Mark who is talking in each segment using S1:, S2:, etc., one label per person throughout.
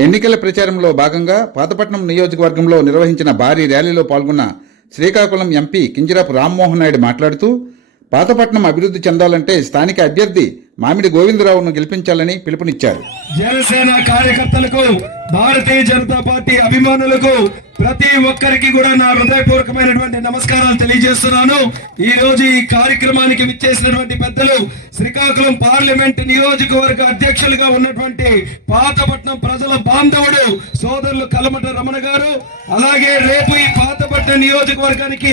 S1: ఎన్నికల ప్రచారంలో భాగంగా పాతపట్నం నియోజకవర్గంలో నిర్వహించిన భారీ ర్యాలీలో పాల్గొన్న శ్రీకాకుళం ఎంపీ కింజరాపు రామ్మోహన్ నాయుడు మాట్లాడుతూ పాతపట్నం అభివృద్ధి చెందాలంటే స్థానిక అభ్యర్థి మామిడి గోవిందరావును గెలిపించాలని పిలుపునిచ్చారు.
S2: జనసేన కార్యకర్తలకు భారతీయ జనతా పార్టీ అభిమానులకు ప్రతి ఒక్కరికి కూడా నా హృదయపూర్వకమైనటువంటి నమస్కారాలు తెలియజేస్తున్నాను. ఈ రోజు ఈ కార్యక్రమానికి విచ్చేసినటువంటి పెద్దలు శ్రీకాకుళం పార్లమెంట్ నియోజకవర్గ అధ్యక్షులుగా ఉన్నటువంటి పాతపట్నం ప్రజల బాంధవుడు సోదరులు కలమట రమణ గారు అలాగే రేపు ఈ పాత పాతపట్నం నియోజకవర్గానికి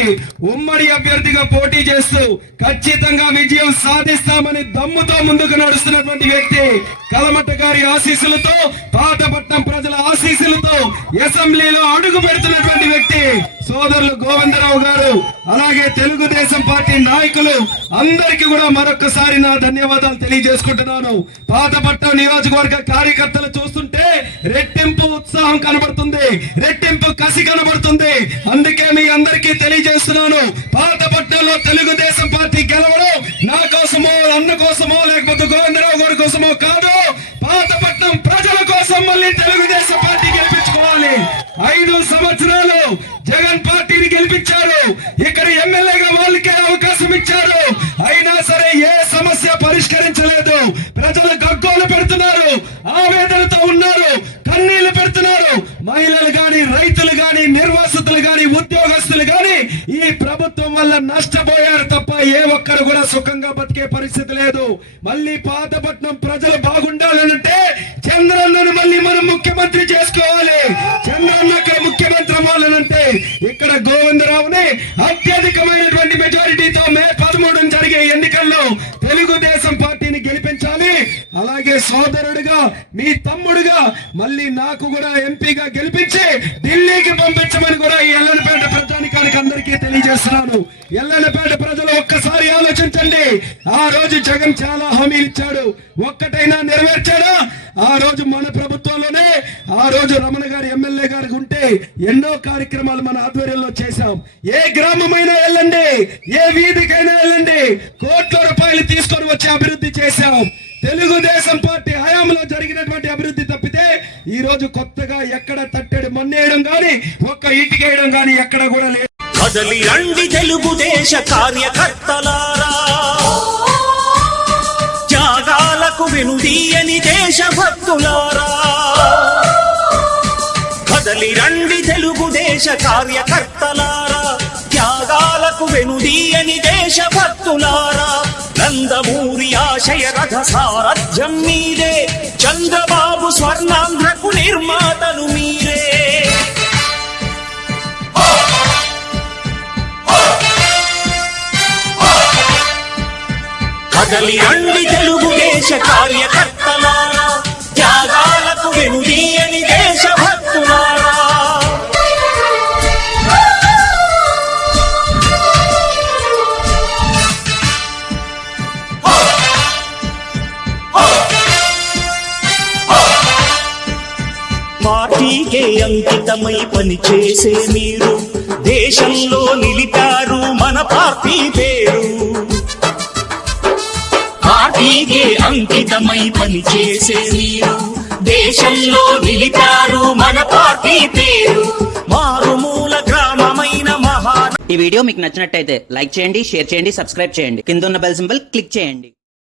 S2: ఉమ్మడి అభ్యర్థిగా పోటీ చేస్తూ ఖచ్చితంగా విజయం సాధిస్తామని దమ్ముతో ముందుకు నడుస్తున్నటువంటి వ్యక్తి కలమట గారి ఆశీస్సులతో పాతపట్నం ప్రజల ఆశీస్సులతో అసెంబ్లీలో అడుగు పెడుతున్నటువంటి వ్యక్తి సోదరులు గోవిందరావు గారు అలాగే తెలుగుదేశం పార్టీ నాయకులు అందరికీ కూడా మరొకసారి నా ధన్యవాదాలు తెలియజేసుకుంటున్నాను. పాతపట్నం నియోజకవర్గ కార్యకర్తలు చూస్తుంటే రెట్టింపు ఉత్సాహం కనబడుతుంది రెట్టింపు కసి కనబడుతుంది. అందుకే మీ అందరికీ తెలియజేస్తున్నాను. పాతపట్నంలో తెలుగుదేశం పార్టీ గెలవడం నా కోసమో అన్న కోసమో లేకపోతే గోవిందరావు గారి కోసమో కాదు. పాతపట్నం ప్రజల కోసం మళ్ళీ తెలుగుదేశం పార్టీ గెలిపించుకోవాలి. ఐదు సంవత్సరాలు ప్రజలు గగ్గోలు పెడుతున్నారు ఆవేదనతో ఉన్నారు కన్నీళ్ళు పెడుతున్నారు. మహిళలు గాని రైతులు గాని నిర్వాసితులు గాని ఉద్యోగస్తులు గాని ఈ ప్రభుత్వం వల్ల నష్టపోయారు తప్ప ఏ ఒక్కరు కూడా సుఖంగా బతికే పరిస్థితి లేదు. మళ్ళీ పాతపట్నం ప్రజలు బాగుండాలంటే చంద్రన్నను మళ్ళీ మనం ముఖ్యమంత్రి చేసుకోవాలి. చంద్రన్న అక్కడ ముఖ్యమంత్రి అవ్వాలనంటే ఇక్కడ గోవిందరావుని అత్యధిక అలాగే సోదరుడిగా మీ తమ్ముడుగా మళ్ళీ నాకు కూడా ఎంపీగా గెలిపించి ఢిల్లీకి పంపించమని కూడా ఈ ఎల్లనపేట ప్రజానికానికి అందరికీ తెలియజేస్తున్నాను. ఎల్లనపేట ప్రజలు ఒక్కసారి ఆలోచించండి. ఆ రోజు జగన్ చాలా హామీలు ఇచ్చాడు. ఒక్కటైనా నెరవేర్చాడా? ఆ రోజు మన ప్రభుత్వంలోనే ఆ రోజు రమణ గారు ఎమ్మెల్యే గారికి ఉంటే ఎన్నో కార్యక్రమాలు మన ఆధ్వర్యంలో చేశాం. ఏ గ్రామమైనా వెళ్ళండి ఏ వీధికైనా వెళ్ళండి కోట్ల రూపాయలు తీసుకొని వచ్చి అభివృద్ధి చేశాం. తెలుగుదేశం పార్టీ హయాంలో జరిగినటువంటి అభివృద్ధి తప్పితే ఈ రోజు కొత్తగా ఎక్కడ తట్టడి మన్నేయడం గాని ఒక్క ఇటుకేయడం గాని ఎక్కడ కూడా లేదు.
S3: కదలి రండి తెలుగుదేశ కార్యకర్తలారా. త్యాగాలకు వెనుదీయని దేశభక్తులారా. కదలి రండి తెలుగుదేశ కార్యకర్తలారా. త్యాగాలకు వెనుదీయని దేశభక్తులారా. నందమూరి అక్షయ రథ సారథ్యం మీరే. చంద్రబాబు స్వర్ణాంధ్రకు నిర్మాతలు మీరే. కదలి అండి దేశానికే అంకితమై పనిచేసే మీరు. దేశంలో నిలిపారు మన పార్టీ పేరు. పార్టీకే అంకితమై పనిచేసే మీరు. దేశంలో నిలిపారు మన పార్టీ పేరు. మారుమూల గ్రామమైన మహా
S4: ఈ వీడియో మీకు నచ్చినట్టయితే లైక్ చేయండి షేర్ చేయండి సబ్స్క్రైబ్ చేయండి. కింద ఉన్న బెల్ సింబల్ క్లిక్ చేయండి.